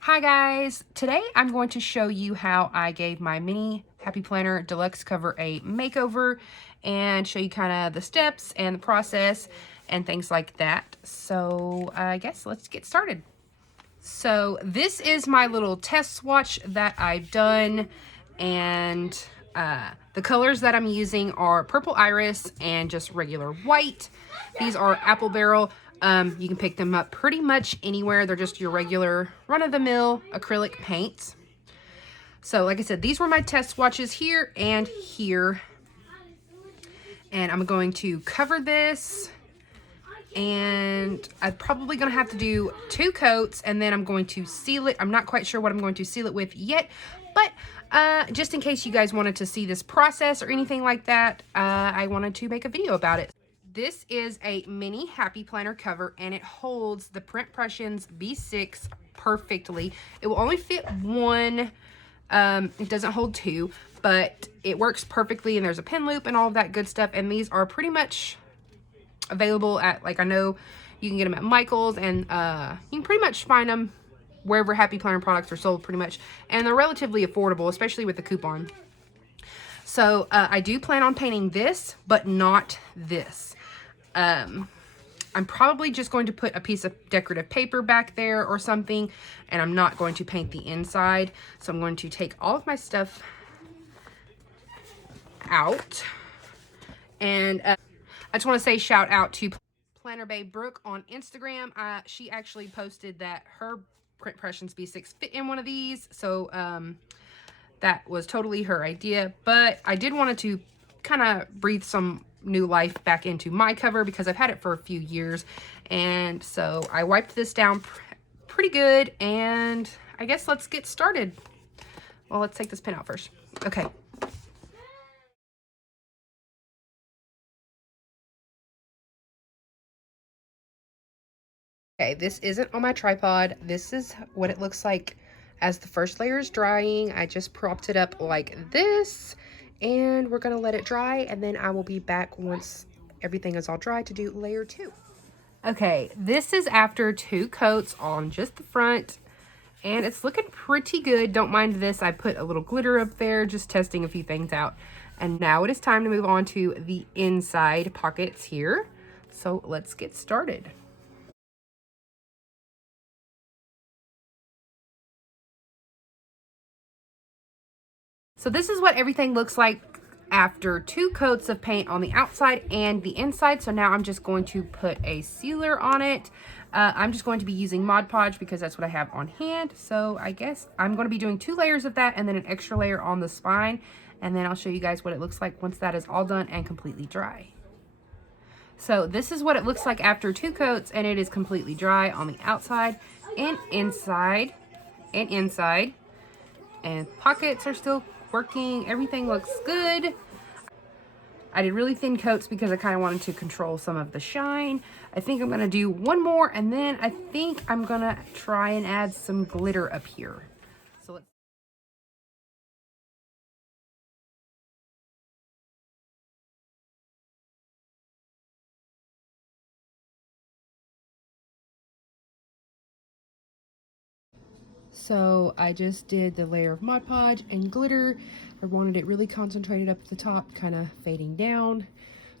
Hi guys, today I'm going to show you how I gave my mini Happy Planner Deluxe cover a makeover and show you kind of the steps and the process and things like that. So I guess let's get started. So this is my little test swatch that I've done, and the colors that I'm using are Purple Iris and just regular white. These are Apple Barrel. You can pick them up pretty much anywhere. They're just your regular run-of-the-mill acrylic paints. So like I said, these were my test swatches here and here. And I'm going to cover this, and I'm probably going to have to do 2 coats, and then I'm going to seal it. I'm not quite sure what I'm going to seal it with yet, but just in case you guys wanted to see this process or anything like that, I wanted to make a video about it. This is a mini Happy Planner cover, and it holds the Print Pressions B6 perfectly. It will only fit 1. It doesn't hold 2, but it works perfectly, and there's a pin loop and all of that good stuff. And these are pretty much available at, like, I know you can get them at Michael's, and you can pretty much find them wherever Happy Planner products are sold pretty much. And they're relatively affordable, especially with the coupon. So I do plan on painting this, but not this. I'm probably just going to put a piece of decorative paper back there or something, and I'm not going to paint the inside. So I'm going to take all of my stuff out. And I just want to say shout out to Planner Babe Brooke on Instagram. She actually posted that her Print Pressions B6 fit in one of these. So that was totally her idea. But I did want to kind of breathe some new life back into my cover because I've had it for a few years. And so I wiped this down pretty good, and I guess let's get started. Well, let's take this pin out first. Okay. Okay, this isn't on my tripod. This is what it looks like as the first layer is drying. I just propped it up like this, and we're gonna let it dry, and then I will be back once everything is all dry to do layer 2. Okay, this is after 2 coats on just the front, and it's looking pretty good. Don't mind this. I put a little glitter up there, just testing a few things out. And now it is time to move on to the inside pockets here. So let's get started. So this is what everything looks like after 2 coats of paint on the outside and the inside. So now I'm just going to put a sealer on it. I'm just going to be using Mod Podge because that's what I have on hand. So I guess I'm going to be doing 2 layers of that and then an extra layer on the spine. And then I'll show you guys what it looks like once that is all done and completely dry. So this is what it looks like after 2 coats, and it is completely dry on the outside and inside and inside. And pockets are still working. Everything looks good. I did really thin coats because I kind of wanted to control some of the shine. I think I'm going to do 1 more, and then I think I'm going to try and add some glitter up here. So let's So I just did the layer of Mod Podge and glitter. I wanted it really concentrated up at the top, kind of fading down.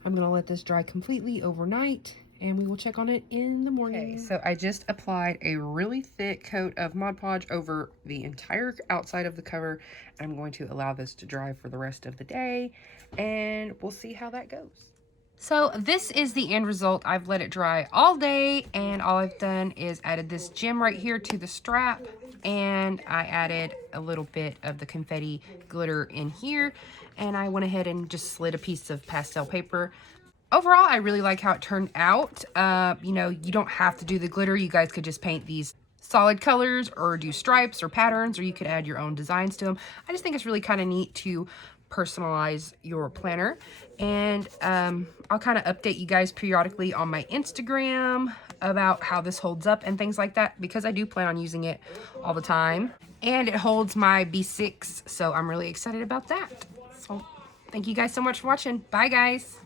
I'm going to let this dry completely overnight, and we will check on it in the morning. Okay, so I just applied a really thick coat of Mod Podge over the entire outside of the cover. I'm going to allow this to dry for the rest of the day, and we'll see how that goes. So this is the end result. I've let it dry all day, and all I've done is added this gem right here to the strap, and I added a little bit of the confetti glitter in here, and I went ahead and just slid a piece of pastel paper. Overall, I really like how it turned out. You know, you don't have to do the glitter. You guys could just paint these solid colors or do stripes or patterns, or you could add your own designs to them. I just think it's really kind of neat to personalize your planner. And I'll kind of update you guys periodically on my Instagram about how this holds up and things like that, because I do plan on using it all the time. And it holds my B6, so I'm really excited about that. So thank you guys so much for watching. Bye guys.